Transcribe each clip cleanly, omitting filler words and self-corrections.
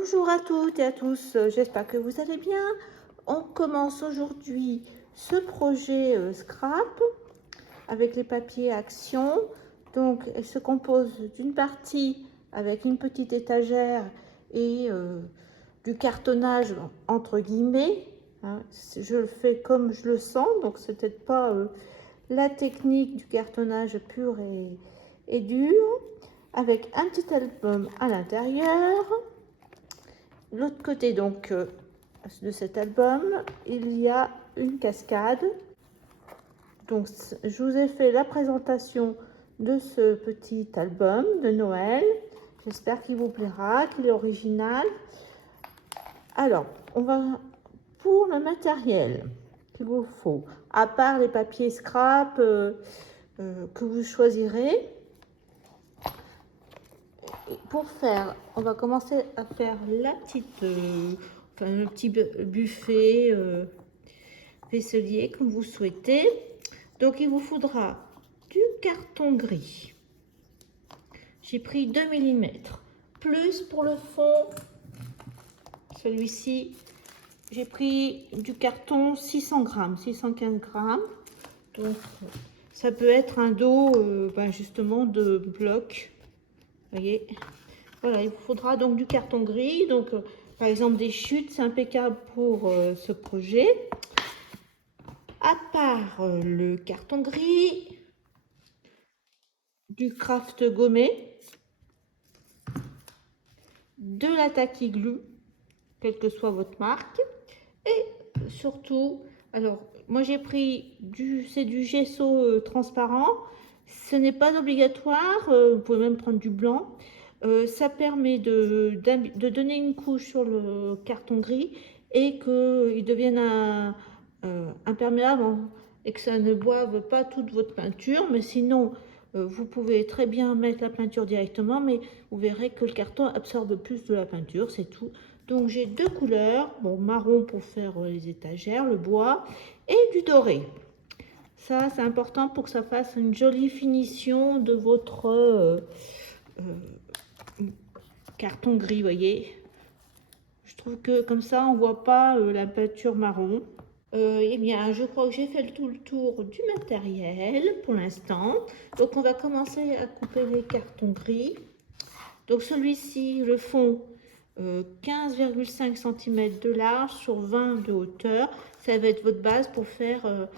Bonjour à toutes et à tous, j'espère que vous allez bien. On commence aujourd'hui ce projet Scrap avec les papiers Action. Donc, elle se compose d'une partie avec une petite étagère et du cartonnage entre guillemets. Hein. Je le fais comme je le sens, donc c'est peut-être pas la technique du cartonnage pur et dur, avec un petit album à l'intérieur. L'autre côté donc de cet album, il y a une cascade. Donc je vous ai fait la présentation de ce petit album de Noël. J'espère qu'il vous plaira, qu'il est original. Alors, on va pour le matériel qu'il vous faut, à part les papiers scrap que vous choisirez. Pour faire, on va commencer à faire la petite, le petit buffet vaisselier comme vous souhaitez. Donc il vous faudra du carton gris. J'ai pris 2 mm. Plus pour le fond, celui-ci, j'ai pris du carton 600 grammes, 615 grammes. Donc ça peut être un dos justement de bloc. Voyez, voilà, il vous faudra donc du carton gris. Donc par exemple des chutes, c'est impeccable pour ce projet. À part le carton gris, du craft gommé, de la tacky glue, quelle que soit votre marque, et surtout, alors moi j'ai pris c'est du gesso transparent. Ce n'est pas obligatoire, vous pouvez même prendre du blanc. Ça permet de donner une couche sur le carton gris et qu'il devienne imperméable et que ça ne boive pas toute votre peinture. Mais sinon, vous pouvez très bien mettre la peinture directement, mais vous verrez que le carton absorbe plus de la peinture, c'est tout. Donc j'ai deux couleurs, bon, marron pour faire les étagères, le bois, et du doré. Ça, c'est important pour que ça fasse une jolie finition de votre carton gris, voyez. Je trouve que comme ça, on voit pas la peinture marron. Eh bien, je crois que j'ai fait tout le tour du matériel pour l'instant. Donc, on va commencer à couper les cartons gris. Donc, celui-ci, le fond, 15,5 cm de large sur 20 de hauteur. Ça va être votre base pour faire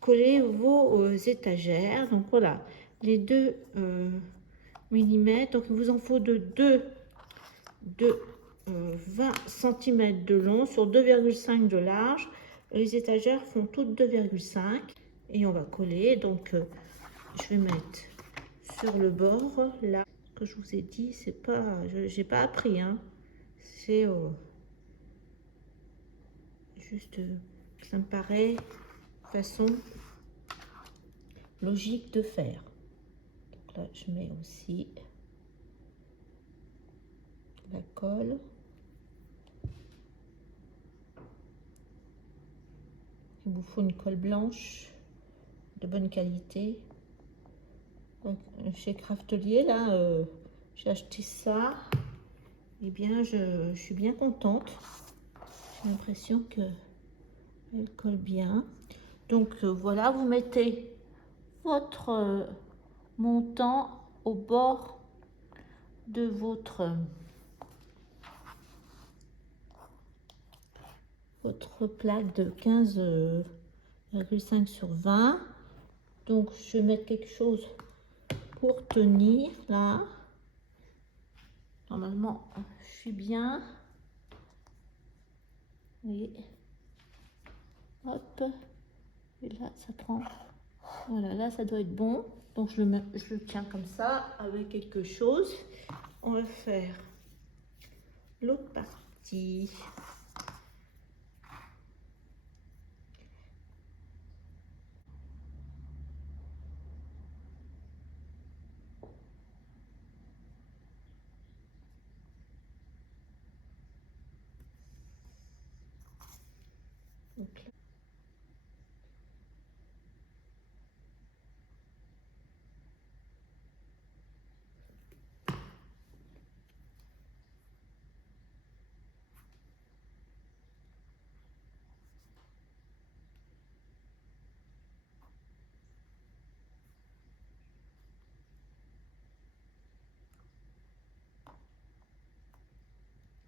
coller vos étagères. Donc, voilà, les 2 mm. Donc, il vous en faut de 20 cm de long sur 2,5 de large. Les étagères font toutes 2,5 et on va coller. Donc je vais mettre sur le bord là. Ce que je vous ai dit, c'est pas, j'ai pas appris, hein. C'est juste, ça me paraît façon logique de faire. Donc là, je mets aussi la colle. Il vous faut une colle blanche de bonne qualité. Donc, chez Craftelier, là, j'ai acheté ça. Eh bien, je suis bien contente. J'ai l'impression qu'elle colle bien. Donc, voilà, vous mettez votre montant au bord de votre plaque de 15,5 sur 20. Donc, je vais mettre quelque chose pour tenir là. Normalement, je suis bien. Vous voyez. Hop. Et là, ça prend. Voilà, là, ça doit être bon. Donc, je le tiens comme ça avec quelque chose. On va faire l'autre partie. Donc, là.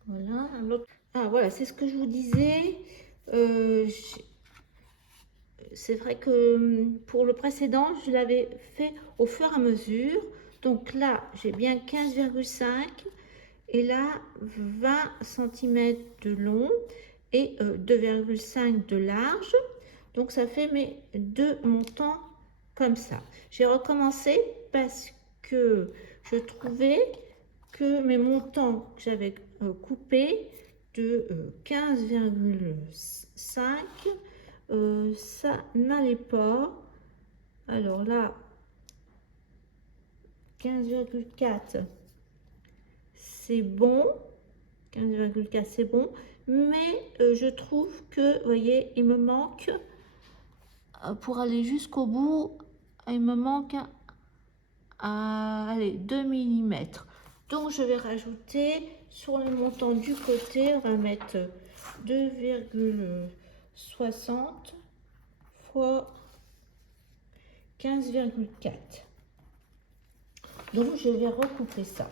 Voilà, un autre. Ah voilà, c'est ce que je vous disais. C'est vrai que pour le précédent, je l'avais fait au fur et à mesure. Donc là, j'ai bien 15,5 et là, 20 cm de long et 2,5 de large. Donc ça fait mes deux montants comme ça. J'ai recommencé parce que je trouvais que mes montants que j'avais coupés de 15,5, ça n'allait pas. Alors là, 15,4, c'est bon. 15,4, c'est bon. Mais je trouve que, vous voyez, il me manque, pour aller jusqu'au bout, il me manque allez, 2 mm. Donc je vais rajouter sur le montant du côté, on va mettre 2,60 fois 15,4. Donc je vais recouper ça.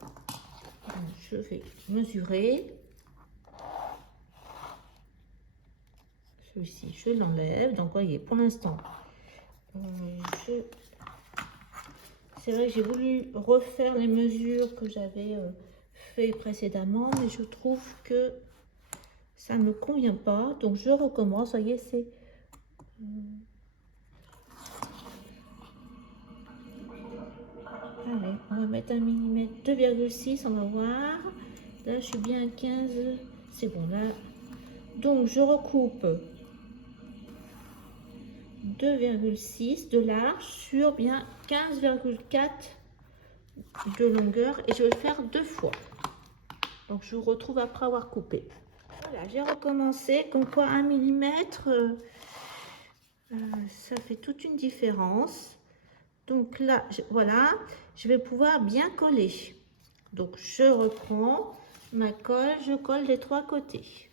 Donc, je vais mesurer. Celui-ci, je l'enlève. Donc voyez, pour l'instant, c'est vrai que j'ai voulu refaire les mesures que j'avais fait précédemment, mais je trouve que ça ne me convient pas. Donc je recommence. Voyez, c'est allez, on va mettre 1 mm, 2,6, on va voir. Là, je suis bien à 15, c'est bon là. Donc je recoupe 2,6 de large sur bien 15,4 de longueur et je vais le faire deux fois. Donc je vous retrouve après avoir coupé. Voilà, j'ai recommencé. Comme quoi 1 mm, ça fait toute une différence. Donc là, voilà, je vais pouvoir bien coller. Donc je reprends ma colle, je colle les trois côtés.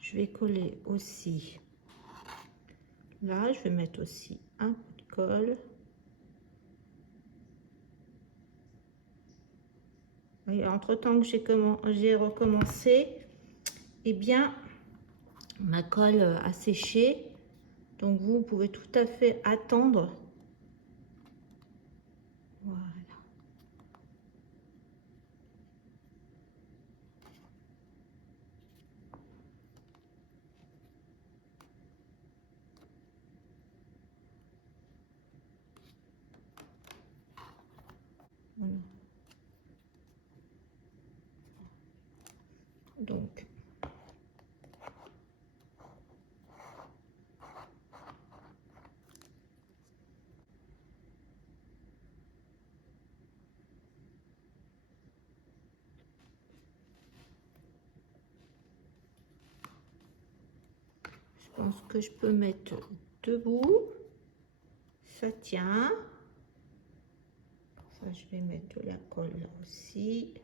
Je vais coller aussi. Là, je vais mettre aussi un peu de colle. Et entre-temps que j'ai recommencé, eh bien, ma colle a séché. Donc, vous pouvez tout à fait attendre. Voilà. Voilà. Donc, je pense que je peux mettre debout. Ça tient. Ça, je vais mettre de la colle là aussi.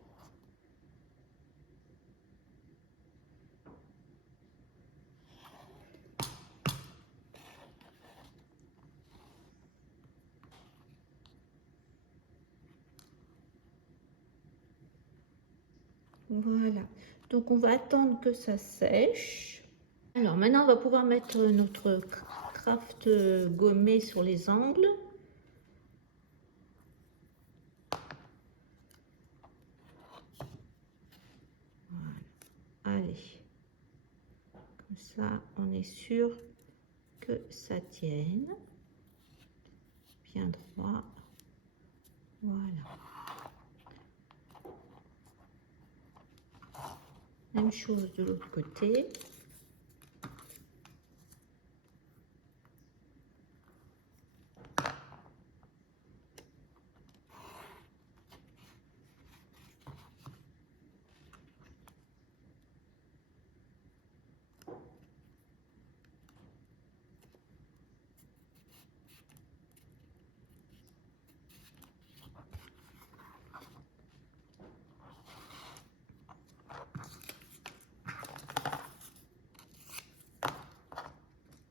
Voilà. Donc, on va attendre que ça sèche. Alors, maintenant, on va pouvoir mettre notre craft gommé sur les angles. Voilà. Allez. Comme ça, on est sûr que ça tienne. Bien droit. Voilà. Même chose de l'autre côté.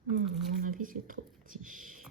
À mon avis, c'est trop petit.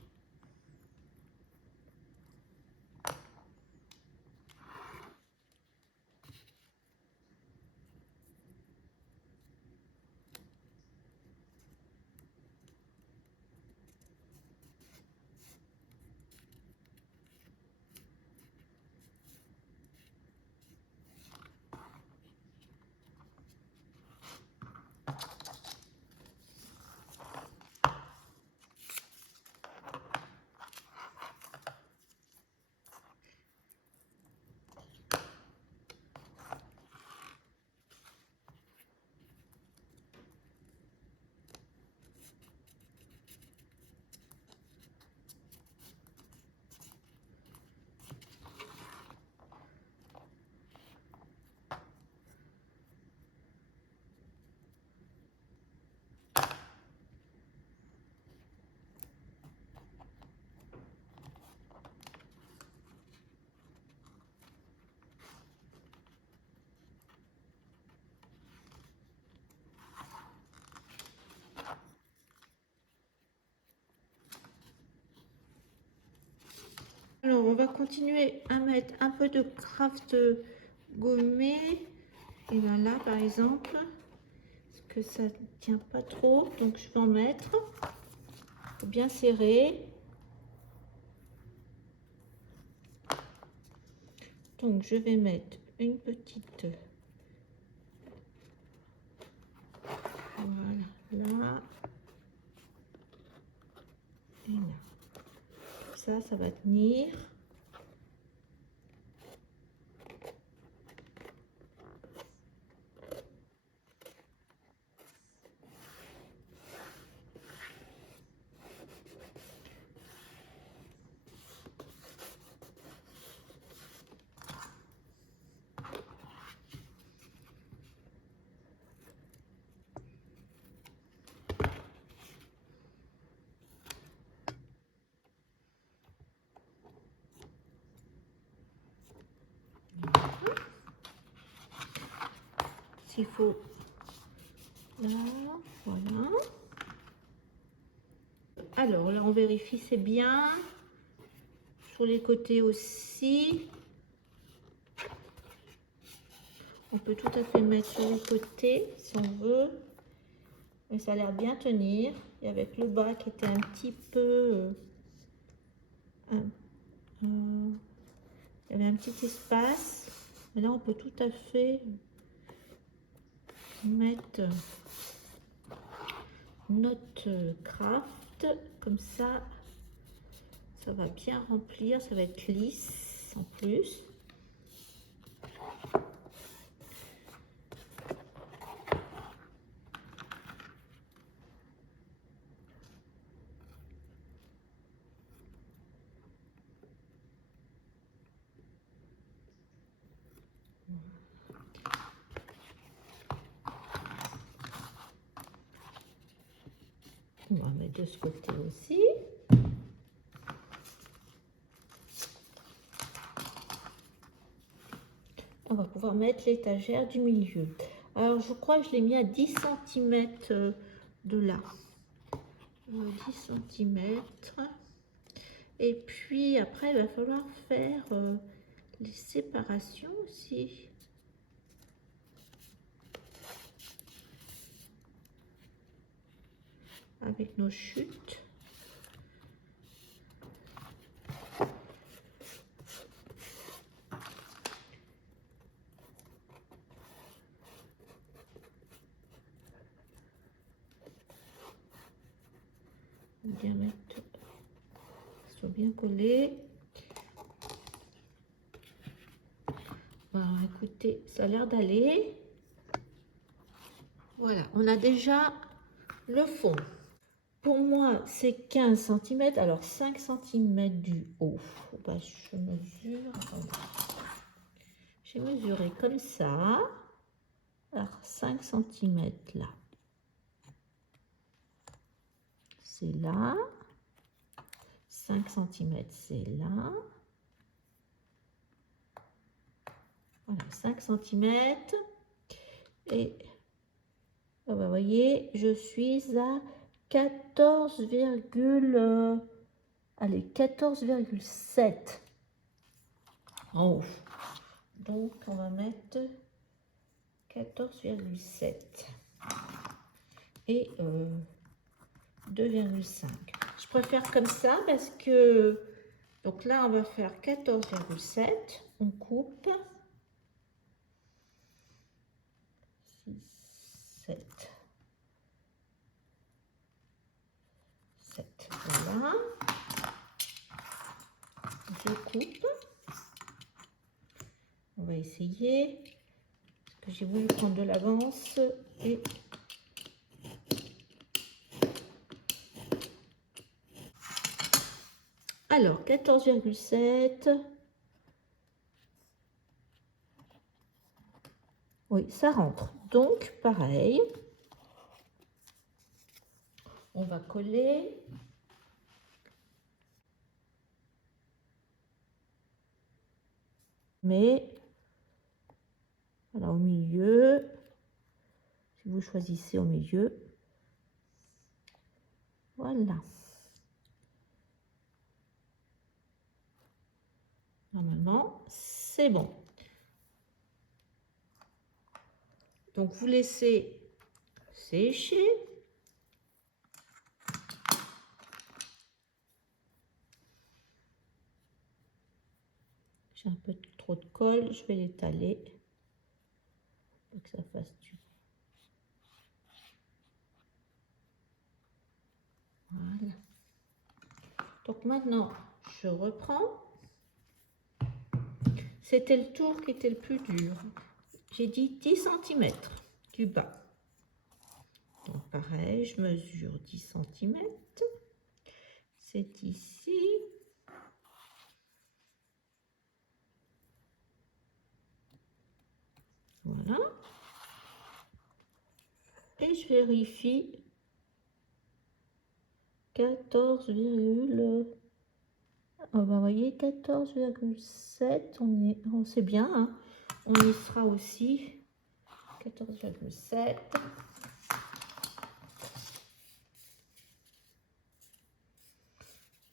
Alors, on va continuer à mettre un peu de craft gommé. Et bien là, par exemple, parce que ça ne tient pas trop, donc je vais en mettre. Faut bien serrer. Donc, je vais mettre une petite. Voilà, là. Et là. Ça va tenir. S'il faut. Là, voilà. Alors là, on vérifie, c'est bien. Sur les côtés aussi. On peut tout à fait mettre sur les côtés si on veut. Mais ça a l'air bien tenir. Et avec le bas qui était un petit peu... il y avait un petit espace. Mais là, on peut tout à fait mettre notre craft. Comme ça, ça va bien remplir. Ça va être lisse en plus. On va mettre de ce côté aussi. On va pouvoir mettre l'étagère du milieu. Alors, je crois que je l'ai mis à 10 cm de là. 10 cm. Et puis, après, il va falloir faire les séparations aussi. Avec nos chutes. Bien mettre, soit bien collé. Bon, écoutez, ça a l'air d'aller. Voilà, on a déjà le fond. Pour moi, c'est 15 cm. Alors, 5 cm du haut. Bah, je mesure. J'ai mesuré comme ça. Alors, 5 cm là. C'est là. 5 cm, c'est là. Voilà, 5 cm. Et vous voyez, je suis à 14, allez, 14,7 en haut. Donc, on va mettre 14,7 et 2,5. Je préfère comme ça parce que, donc là, on va faire 14,7. On coupe. 6, 7. 7. Voilà. Je coupe. On va essayer. Parce que j'ai voulu prendre de l'avance et alors 14,7. Oui, ça rentre. Donc pareil. On va coller. Mais voilà, au milieu, si vous choisissez au milieu, voilà. Normalement, c'est bon. Donc, vous laissez sécher. J'ai un peu trop de colle, je vais l'étaler pour que ça fasse du. Voilà. Donc maintenant, je reprends. C'était le tour qui était le plus dur. J'ai dit 10 cm du bas. Donc pareil, je mesure 10 cm. C'est ici. Voilà. Et je vérifie 14, on va voyez 14,7, on sait bien, hein. On y sera aussi 14,7.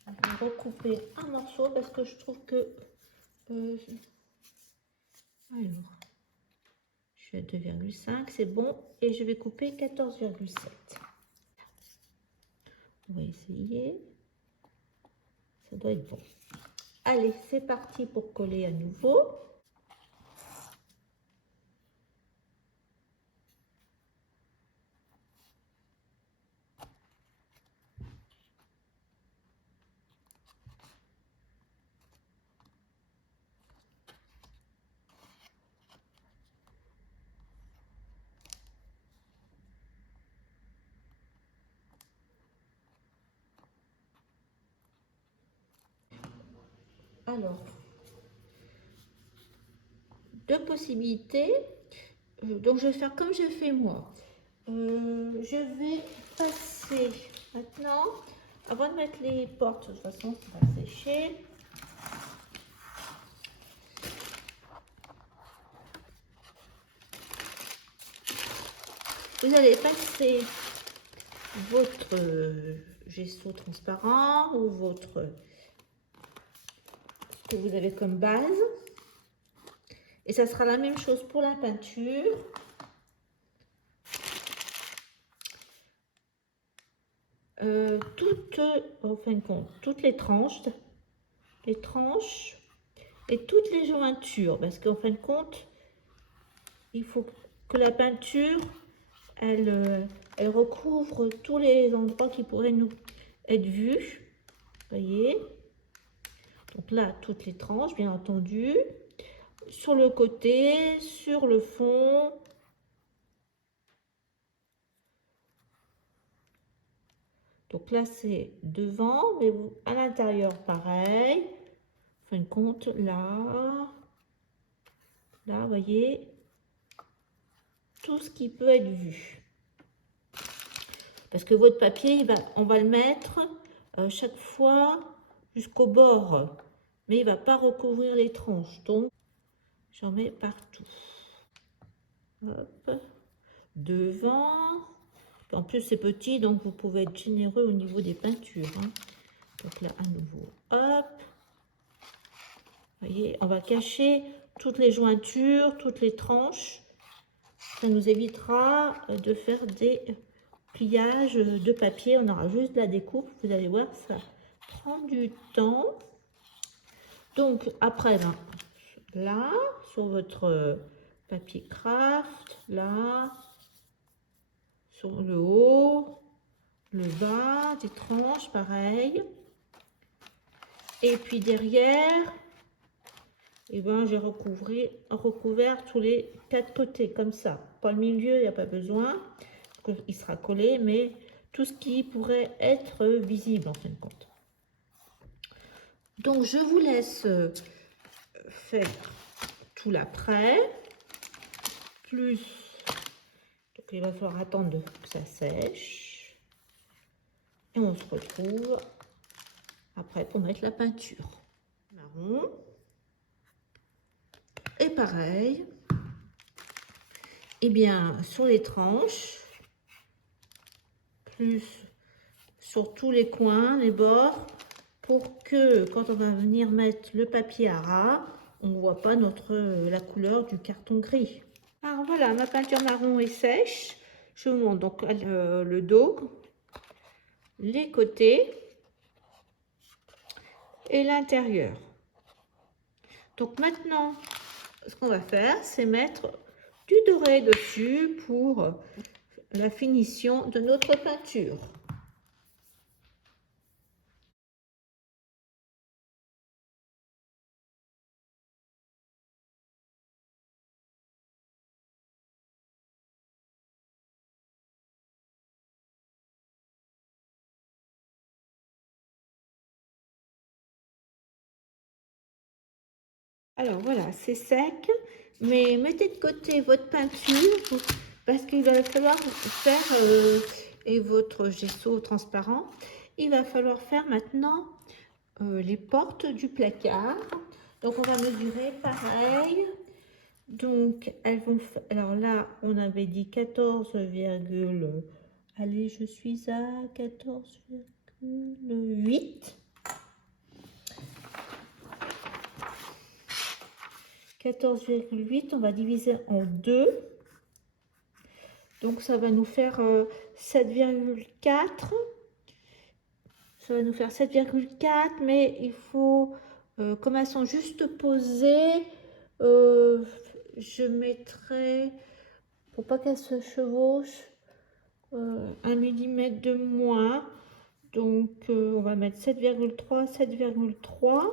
Je vais recouper un morceau parce que je trouve que alors je suis à 2,5, c'est bon, et je vais couper 14,7. On va essayer, ça doit être bon. Allez, c'est parti pour coller à nouveau. Alors, deux possibilités. Donc, je vais faire comme j'ai fait moi. Je vais passer maintenant, avant de mettre les portes, de toute façon, ça va sécher. Vous allez passer votre gesso transparent ou votre que vous avez comme base. Et ça sera la même chose pour la peinture. En fin de compte, toutes les tranches et toutes les jointures, parce qu'en fin de compte, il faut que la peinture, elle recouvre tous les endroits qui pourraient nous être vus. Voyez, donc là, toutes les tranches, bien entendu, sur le côté, sur le fond. Donc là, c'est devant, mais vous, à l'intérieur, pareil. En fin de compte, là, vous voyez, tout ce qui peut être vu. Parce que votre papier, on va le mettre chaque fois jusqu'au bord. Mais il ne va pas recouvrir les tranches. Donc, j'en mets partout. Hop. Devant. En plus, c'est petit, donc vous pouvez être généreux au niveau des peintures. Hein. Donc là, à nouveau, hop. Vous voyez, on va cacher toutes les jointures, toutes les tranches. Ça nous évitera de faire des pliages de papier. On aura juste de la découpe. Vous allez voir, ça prend du temps. Donc, après, ben, là, sur votre papier craft, là, sur le haut, le bas, des tranches, pareil. Et puis derrière, et ben, j'ai recouvert tous les 4 côtés, comme ça. Pas le milieu, il n'y a pas besoin, il sera collé, mais tout ce qui pourrait être visible en fin de compte. Donc, je vous laisse faire tout l'après, plus, donc il va falloir attendre que ça sèche, et on se retrouve après pour mettre la peinture marron. Et pareil, et bien sur les tranches, plus sur tous les coins, les bords, pour que quand on va venir mettre le papier à ras, on ne voit pas la couleur du carton gris. Alors voilà, ma peinture marron est sèche. Je vous montre donc le dos, les côtés et l'intérieur. Donc maintenant, ce qu'on va faire, c'est mettre du doré dessus pour la finition de notre peinture. Alors voilà, c'est sec, mais mettez de côté votre peinture parce qu'il va falloir faire, et votre gesso transparent, il va falloir faire maintenant les portes du placard. Donc on va mesurer pareil. Donc elles vont faire, alors là on avait dit 14, allez, je suis à 14,8. 14,8, on va diviser en 2. Donc ça va nous faire 7,4. Ça va nous faire 7,4, mais il faut, comme elles sont juste posées, je mettrai, pour pas qu'elles se chevauchent, 1 mm de moins. Donc on va mettre 7,3, 7,3.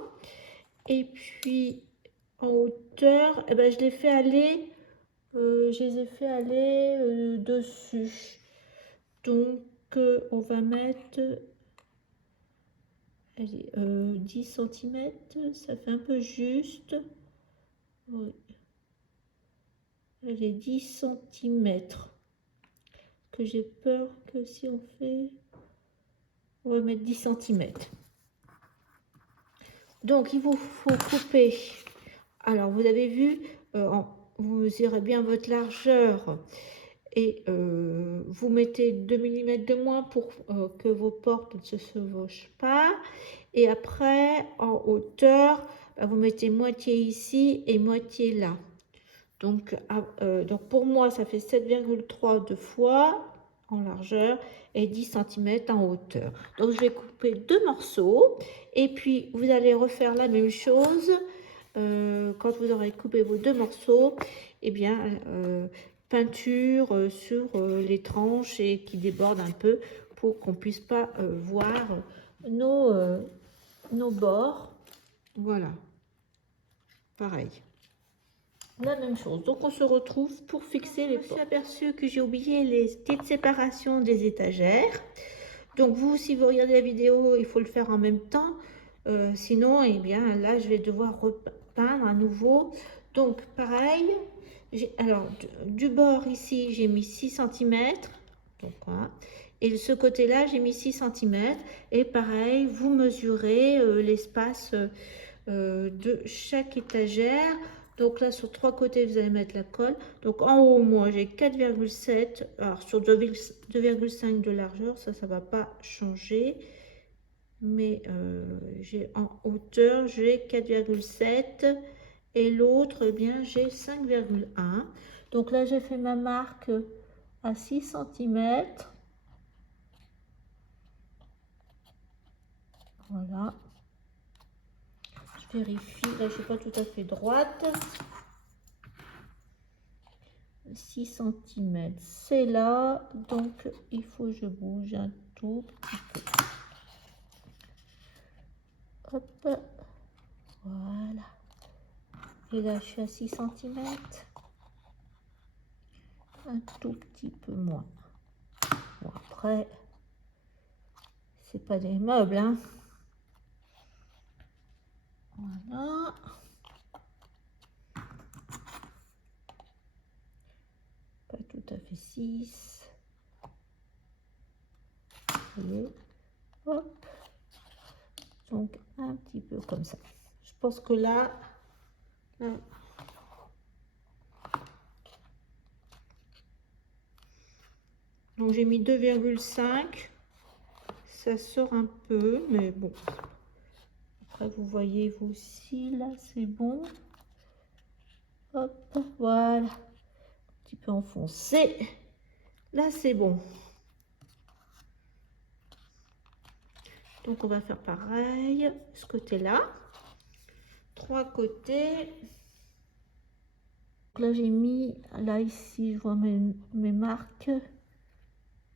Et puis en hauteur, eh ben, je les fais aller, dessus. Donc on va mettre, allez, 10 cm, ça fait un peu juste. Oui. Allez, 10 cm. Que j'ai peur que si on fait, on va mettre 10 cm. Donc il vous faut couper. Alors vous avez vu, vous mesurez bien votre largeur et vous mettez 2 mm de moins pour que vos portes ne se chevauchent pas. Et après, en hauteur, vous mettez moitié ici et moitié là. Donc pour moi, ça fait 7,3 deux fois en largeur et 10 cm en hauteur. Donc je vais couper 2 morceaux et puis vous allez refaire la même chose quand vous aurez coupé vos 2 morceaux. Et bien peinture sur les tranches et qui déborde un peu pour qu'on puisse pas voir nos bords. Voilà, pareil. La même chose. Donc on se retrouve pour fixer les portes. Je me suis aperçue que j'ai oublié les petites séparations des étagères. Donc vous, si vous regardez la vidéo, il faut le faire en même temps. Sinon, eh bien là, je vais devoir repeindre à nouveau. Donc pareil, alors du bord ici, j'ai mis 6 cm. Donc voilà. Et de ce côté-là, j'ai mis 6 cm. Et pareil, vous mesurez l'espace de chaque étagère. Donc là, sur 3 côtés, vous allez mettre la colle. Donc en haut, moi, j'ai 4,7. Alors sur 2,5 de largeur, ça ne va pas changer. Mais j'ai en hauteur, j'ai 4,7. Et l'autre, eh bien, j'ai 5,1. Donc là, j'ai fait ma marque à 6 cm. Voilà. Je vérifie. Là, je suis pas tout à fait droite. 6 cm, c'est là, donc il faut que je bouge un tout petit peu. Hop, voilà. Et là, je suis à 6 cm, un tout petit peu moins. Bon, après, c'est pas des meubles, hein. Voilà. Pas tout à fait 6. Et hop. Donc, un petit peu comme ça. Je pense que là donc j'ai mis 2,5. Ça sort un peu, mais bon. Après, vous voyez, vous aussi, là, c'est bon. Hop, voilà. Un petit peu enfoncé. Là, c'est bon. Donc, on va faire pareil. Ce côté-là. 3 côtés. Donc là, j'ai mis, là, ici, je vois mes marques.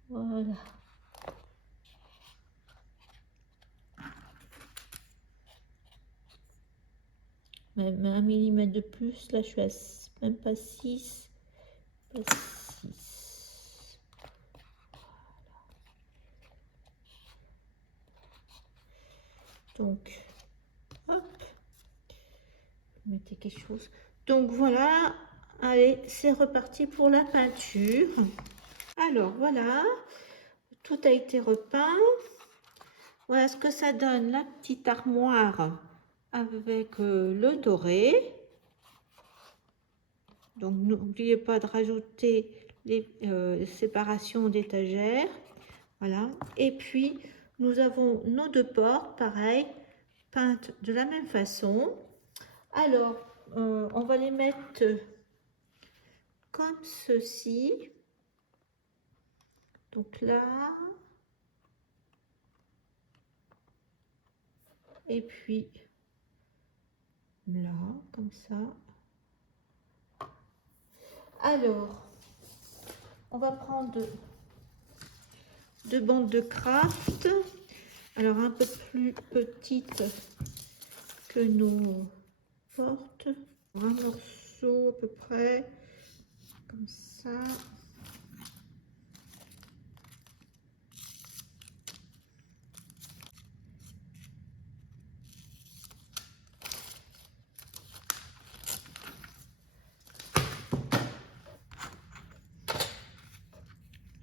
Voilà. Même 1 mm de plus. Là, je suis à même pas 6. Pas 6. Donc, hop. Mettez quelque chose. Donc, voilà. Allez, c'est reparti pour la peinture. Alors, voilà. Tout a été repeint. Voilà ce que ça donne, la petite armoire avec le doré. Donc, n'oubliez pas de rajouter les séparations d'étagères. Voilà. Et puis, nous avons nos 2 portes, pareil, peintes de la même façon. Alors, on va les mettre comme ceci. Donc là. Et puis, là, comme ça. Alors, on va prendre 2 bandes de craft. Alors, un peu plus petites que nos portes. Un morceau à peu près, comme ça.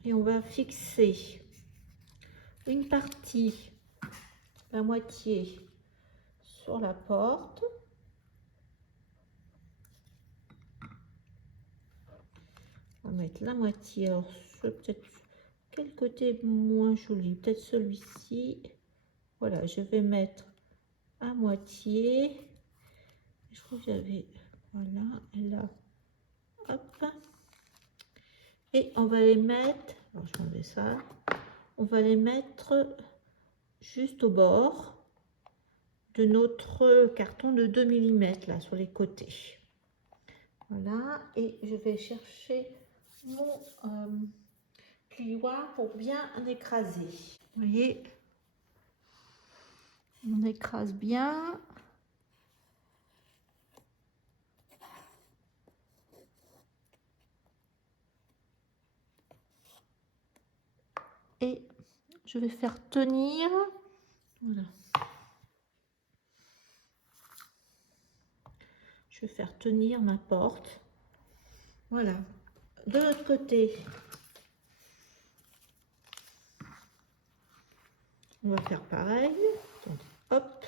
Et on va fixer une partie, la moitié, sur la porte. On va mettre la moitié. Alors, peut-être quel côté moins joli, peut-être celui-ci. Voilà, je vais mettre à moitié. Je trouve que j'avais, voilà, et là, hop. Et on va les mettre, alors je vais enlever ça, on va les mettre juste au bord de notre carton de 2 mm, là, sur les côtés. Voilà, et je vais chercher mon plioir pour bien écraser. Vous voyez, on écrase bien. Et je vais faire tenir. Voilà. Je vais faire tenir ma porte. Voilà. De l'autre côté, on va faire pareil. Donc, hop.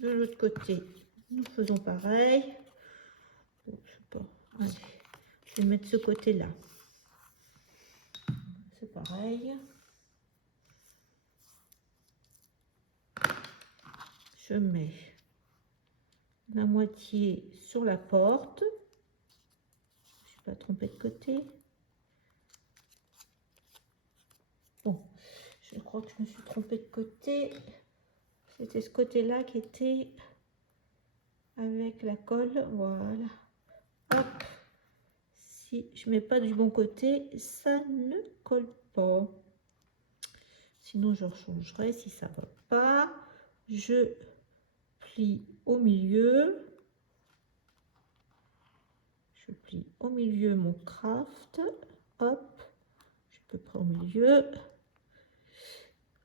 De l'autre côté, Nous faisons pareil. Je sais pas. Allez, je vais mettre ce côté-là. C'est pareil. Je mets la moitié sur la porte. Je ne suis pas trompée de côté. Bon, je crois que je me suis trompée de côté. C'était ce côté-là qui était avec la colle. Voilà. Hop. Si je ne mets pas du bon côté, ça ne colle pas. Sinon, je rechangerai si ça ne va pas. Je plie au milieu. Je plie au milieu mon craft. Hop. Je suis à peu près au milieu.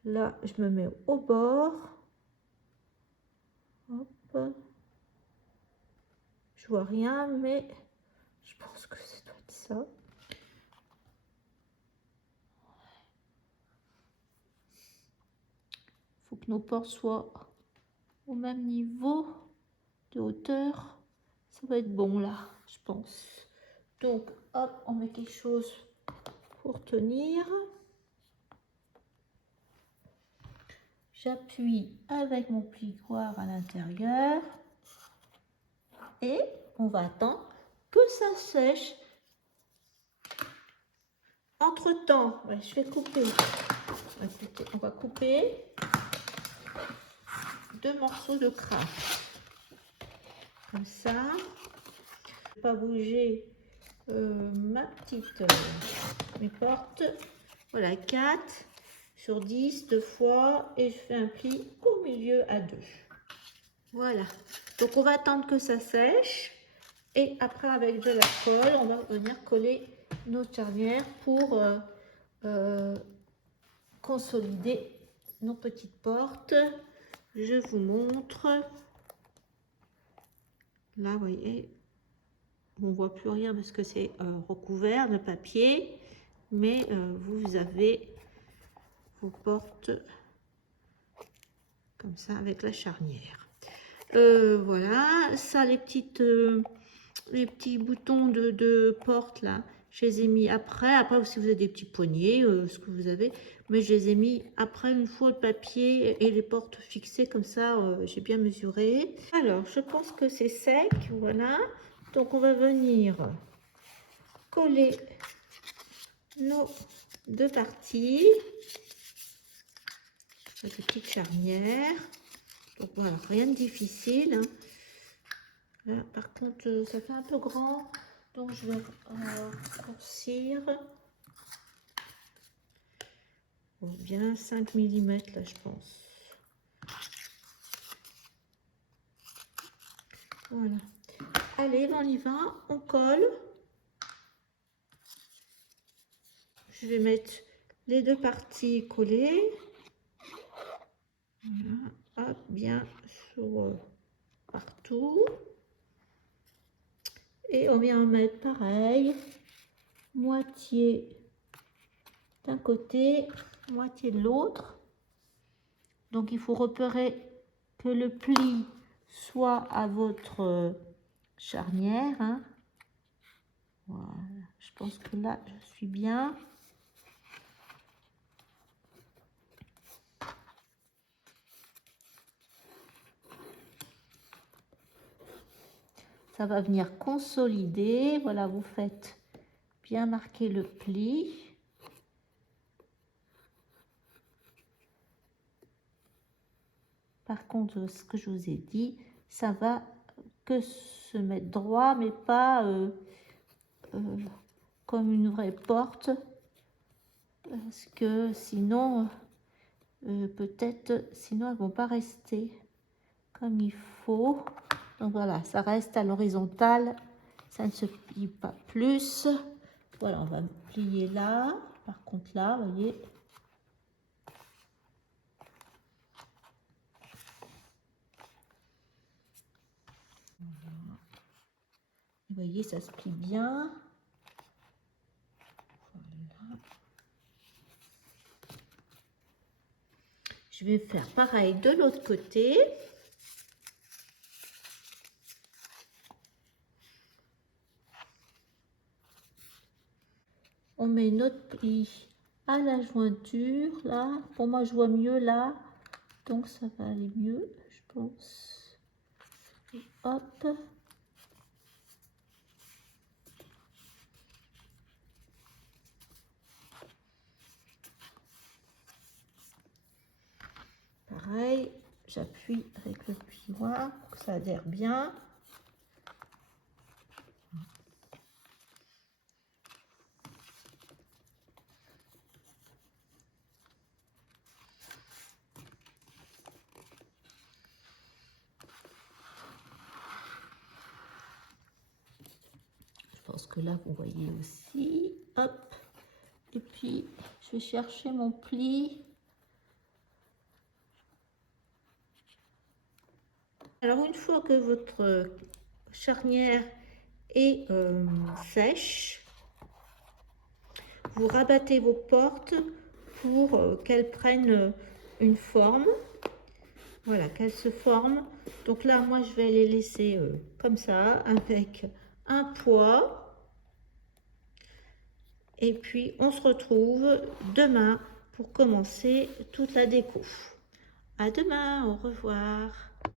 Là, je me mets au bord. Hop. Je vois rien, mais je pense que ça doit être ça. Il faut que nos portes soient au même niveau de hauteur. Ça va être bon là, je pense. Donc, hop, on met quelque chose pour tenir. J'appuie avec mon plioir à l'intérieur. Et on va attendre que ça sèche. Entre-temps, ouais, je vais couper. Écoutez, on va couper 2 morceaux de craft. Comme ça. Je ne vais pas bouger ma petite mes portes. Voilà, 4 sur 10 2 fois. Et je fais un pli au milieu à 2. Voilà. Donc on va attendre que ça sèche. Et après, avec de la colle, on va venir coller nos charnières pour consolider nos petites portes. Je vous montre. Là, vous voyez, on ne voit plus rien parce que c'est recouvert de papier. Mais vous avez vos portes comme ça avec la charnière. Voilà, ça, les petits boutons de porte là, je les ai mis après. Après, si vous avez des petits poignets, ce que vous avez, mais je les ai mis après une fois le papier et les portes fixées comme ça. J'ai bien mesuré. Alors, je pense que c'est sec, voilà. Donc, on va venir coller nos 2 parties. Des petites charnières. Donc voilà, rien de difficile. Là, par contre, ça fait un peu grand, donc je vais raccourcir. Bien 5 mm là, je pense. Voilà. Allez, on y va, on colle. Je vais mettre les 2 parties collées. Voilà, hop, bien sur partout. Et on vient en mettre pareil, moitié d'un côté, moitié de l'autre. Donc il faut repérer que le pli soit à votre charnière. Hein. Voilà, je pense que là je suis bien. Ça va venir consolider. Voilà, vous faites bien marquer le pli. Par contre, ce que je vous ai dit, ça va que se mettre droit, mais pas comme une vraie porte. Parce que sinon, peut-être, sinon elles ne vont pas rester comme il faut. Donc voilà, ça reste à l'horizontale, ça ne se plie pas plus. Voilà, on va plier là. Par contre là, vous voyez, vous voyez, ça se plie bien. Voilà. Je vais faire pareil de l'autre côté. met notre pli à la jointure, là. Pour moi, je vois mieux là. Donc, ça va aller mieux, je pense. Et hop. Pareil, j'appuie avec le plioir pour que ça adhère bien. Je pense que là, vous voyez aussi. Hop. Et puis, je vais chercher mon pli. Alors, une fois que votre charnière est sèche, vous rabattez vos portes pour qu'elles prennent une forme. Voilà, qu'elles se forment. Donc là, moi, je vais les laisser comme ça, avec un poids. Et puis, on se retrouve demain pour commencer toute la déco. À demain, au revoir.